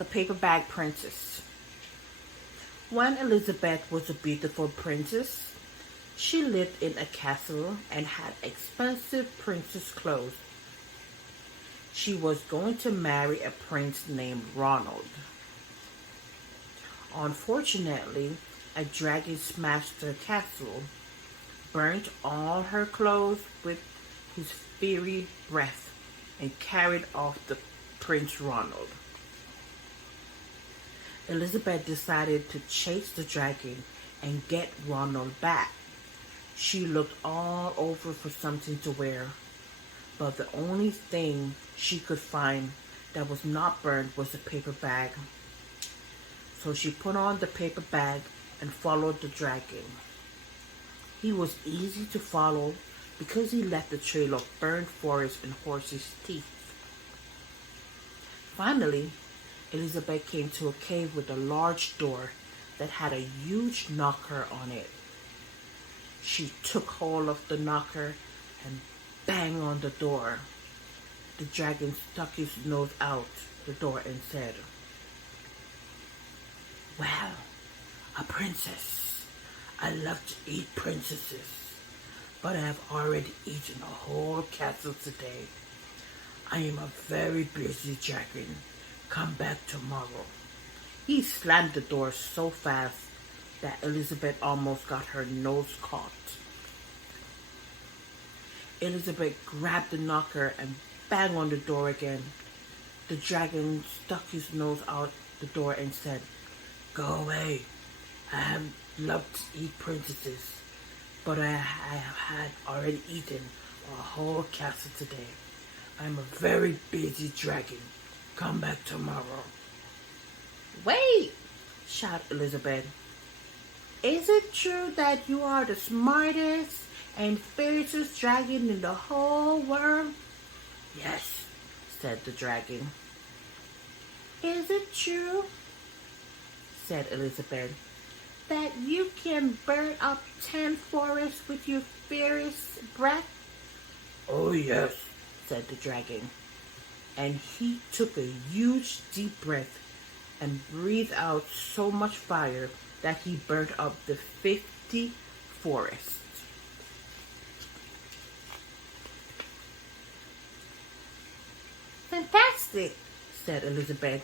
The Paper Bag Princess. When Elizabeth was a beautiful princess, she lived in a castle and had expensive princess clothes. She was going to marry a prince named Ronald. Unfortunately, a dragon smashed her castle, burnt all her clothes with his fiery breath, and carried off the Prince Ronald. Elizabeth decided to chase the dragon and get Ronald back. She looked all over for something to wear, but the only thing she could find that was not burned was a paper bag. So she put on the paper bag and followed the dragon. He was easy to follow because he left a trail of burned forest and horses' teeth. Finally, Elizabeth came to a cave with a large door that had a huge knocker on it. She took hold of the knocker and banged on the door. The dragon stuck his nose out the door and said, "Well, a princess. I love to eat princesses, but I have already eaten a whole castle today. I am a very busy dragon. Come back tomorrow." He slammed the door so fast that Elizabeth almost got her nose caught. Elizabeth grabbed the knocker and banged on the door again. The dragon stuck his nose out the door and said, "Go away. I have loved to eat princesses, but I have had already eaten a whole castle today. I'm a very busy dragon. Come back tomorrow." "Wait!" shouted Elizabeth. "Is it true that you are the smartest and fiercest dragon in the whole world?" "Yes," said the dragon. "Is it true," said Elizabeth, "that you can burn up 10 forests with your fierce breath?" "Oh yes," said the dragon. And he took a huge deep breath and breathed out so much fire that he burnt up the 50 forests. "Fantastic," said Elizabeth,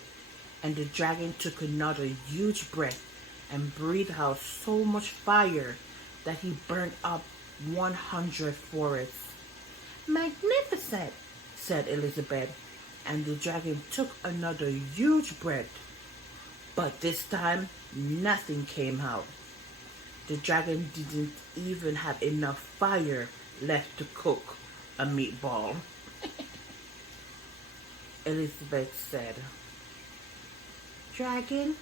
and the dragon took another huge breath and breathed out so much fire that he burnt up 100 forests. "Magnificent," said Elizabeth, and the dragon took another huge breath. But this time, nothing came out. The dragon didn't even have enough fire left to cook a meatball. Elizabeth said, "Dragon,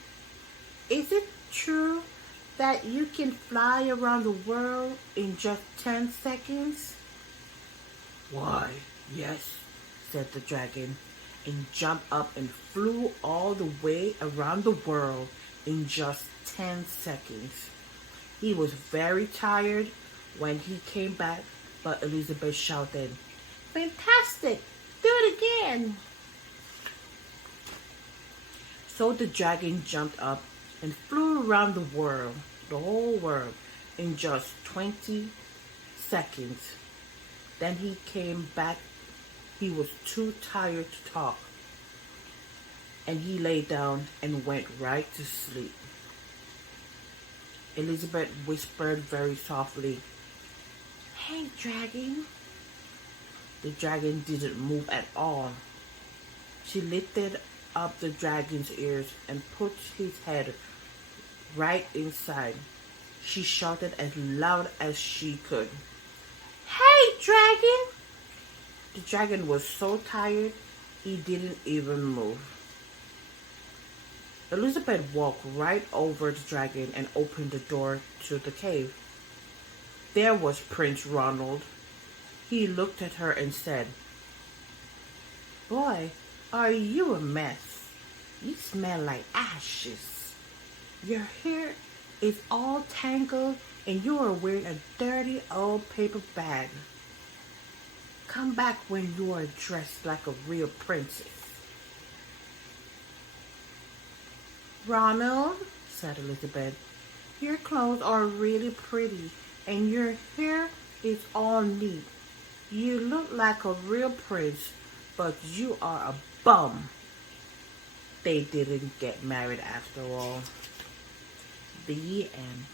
is it true that you can fly around the world in just 10 seconds?" "Why, yes," said the dragon, and jumped up and flew all the way around the world in just 10 seconds. He was very tired when he came back, but Elizabeth shouted, "Fantastic! Do it again!" So the dragon jumped up and flew around the world, the whole world, in just 20 seconds. Then he came back. He was too tired to talk, and he lay down and went right to sleep. Elizabeth whispered very softly, "Hey, dragon." The dragon didn't move at all. She lifted up the dragon's ears and put his head right inside. She shouted as loud as she could, "Hey, dragon!" The dragon was so tired, he didn't even move. Elizabeth walked right over the dragon and opened the door to the cave. There was Prince Ronald. He looked at her and said, "Boy, are you a mess? You smell like ashes. Your hair is all tangled and you are wearing a dirty old paper bag. Come back when you are dressed like a real princess." Ronald, said Elizabeth, your clothes are really pretty and your hair is all neat. You look like a real prince, but you are a bum. They didn't get married after all. The end.